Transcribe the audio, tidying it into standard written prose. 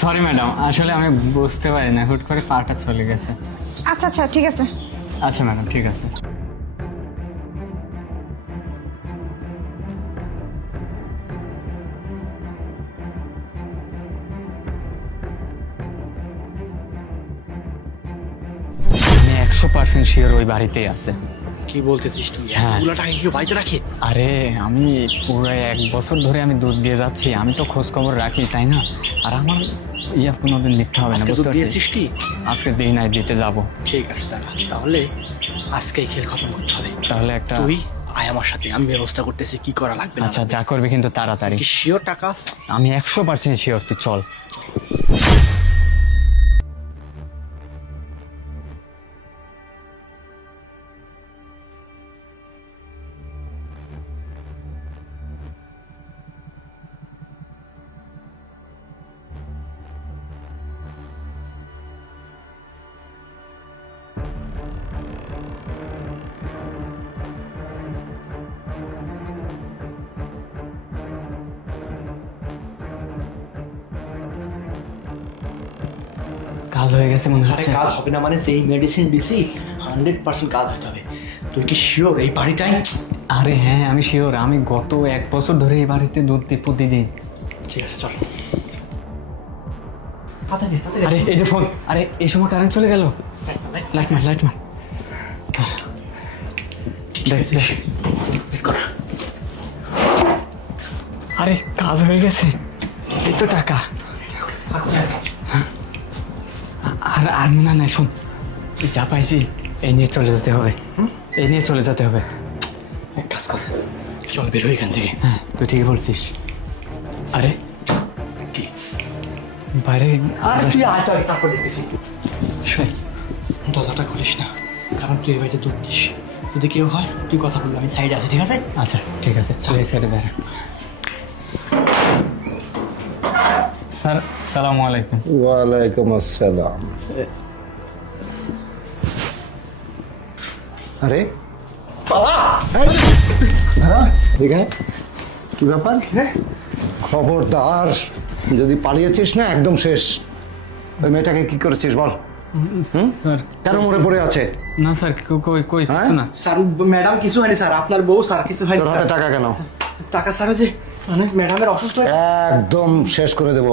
Sorry madam, আসলে আমি বুঝতে পারি না, হুট করে পাটা চলে গেছে। আচ্ছা আচ্ছা ঠিক আছে। আচ্ছা ম্যাডাম, ঠিক আছে। আমি 100% শিওর ওই বাড়িতেই আছে। কি বলতেছিস তুই? হ্যাঁ। এগুলো টাকা কি বাড়িতে রাখে? আরে আমি পুরো 1 বছর ধরে আমি দুধ দিয়ে যাচ্ছি, আমি তো খোঁজ খবর রাখি, তাই না? আর আমার কোনোদিন মিথ্যা হবে না, আজকে বুঝতে দুধ পারছিস? দিয়েছিস কি? আজকে দিই নাই, দিতে যাব। ঠিক আছে দাঁড়া, তাহলে আজকেই খেল খতম করতে হবে। তাহলে একটা তুই আয় আমার সাথে, আমি ব্যবস্থা করতেছি কি করা লাগবে না। আচ্ছা, যা করবি কিন্তু তাড়াতাড়ি। কি শিওর টাকা আছে? আমি 100% শিওর, তুই চল। কাজ হয়ে গেছে মনে আরে হচ্ছে। কাজ হবে না মানে যেই মেডিসিন দিছি 100% কাজ হতে হবে। তুই কি শিওর এই বাড়িটাই? আরে হ্যাঁ, আমি শিওর। আমি গত 1 বছর ধরে এই বাড়িতে দুধ দিই প্রতিদিন। ঠিক আছে চল। তাড়াতাড়ি তাড়াতাড়ি। আরে এই যে ফোন, আরে এই সময় কারেন্ট চলে গেল। লাইট মার, লাইট মার। দেখ দেখ। আরে কাজ হয়ে গেছে, এই তো টাকা। আর আর মনে নাই, শোন, যা পাইছি এই নিয়ে চলে যেতে হবে। এই নিয়ে চলে যেতে হবে। এক কাজ কর, চল বের হই এখান থেকে। হ্যাঁ, তুই ঠিক বলছিস। আরে কি? বাইরে আর তুই আয় তো, তারপর দেখতেছি। শোন, দরজাটা খুলিস না, কারণ তুই এই বাড়িতে দুধ দিস। যদি কেউ হয় তুই কথা বলবি, আমি সাইডে আছি, ঠিক আছে? আচ্ছা ঠিক আছে, চলে এই সাইডে দাঁড়া। স্যার, সালামু আলাইকুম। ওয়ালাইকুম আসসালাম। আরে দেখে কি ব্যাপার? খবরদার, যদি পালিয়েছিস না একদম শেষ। ওই মেয়েটাকে কি করেছিস বল? স্যার, কেন মরে পড়ে আছে? না স্যার, কই কই হ্যাঁ? কিছু না। স্যার ম্যাডাম কিছু হয়নি স্যার, আপনার বউ স্যার কিছু হয়নি তোর হাতে স্যার। টাকা কেন? টাকা স্যার ওই যে মানে ম্যাডামের অসুস্থ হয়ে একদম শেষ করে দেবো।